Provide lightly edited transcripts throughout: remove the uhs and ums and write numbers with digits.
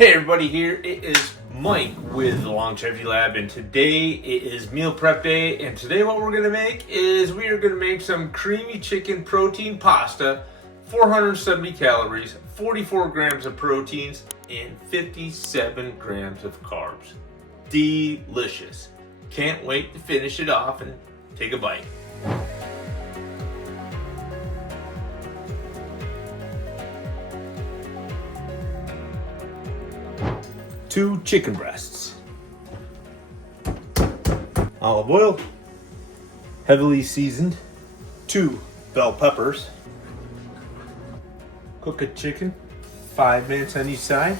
Hey everybody, here it is Mike with the Longevity Lab, and today it is meal prep day. And today what we're going to make is we are going to make some creamy chicken protein pasta, 470 calories, 44 grams of proteins, and 57 grams of carbs. Delicious. Can't wait to finish it off and take a bite. Two chicken breasts, olive oil, heavily seasoned, 2 bell peppers, cook a chicken, 5 minutes on each side,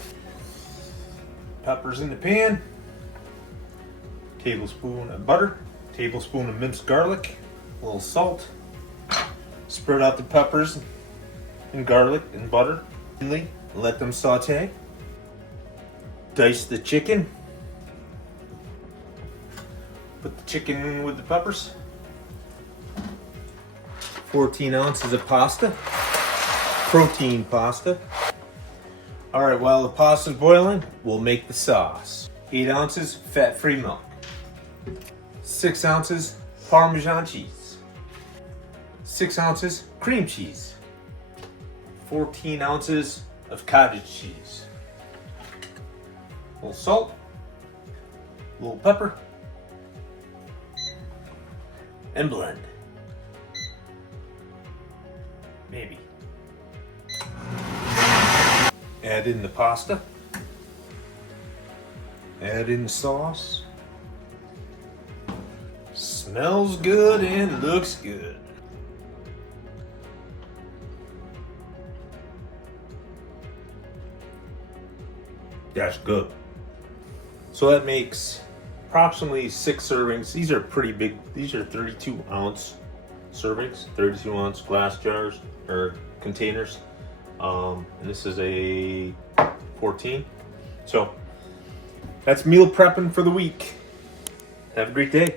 peppers in the pan, tablespoon of butter, tablespoon of minced garlic, a little salt, spread out the peppers and garlic and butter, and let them saute. Dice the chicken. Put the chicken in with the peppers. 14 ounces of pasta. Protein pasta. Alright, while the pasta's boiling, we'll make the sauce. 8 ounces fat-free milk. 6 ounces Parmesan cheese. 6 ounces cream cheese. 14 ounces of cottage cheese. A little salt, a little pepper, and blend. Maybe. Add in the pasta. Add in the sauce. Smells good and looks good. That's good. So that makes approximately 6 servings. These are pretty big. These are 32 ounce servings, 32 ounce glass jars or containers. And this is a 14. So that's meal prepping for the week. Have a great day.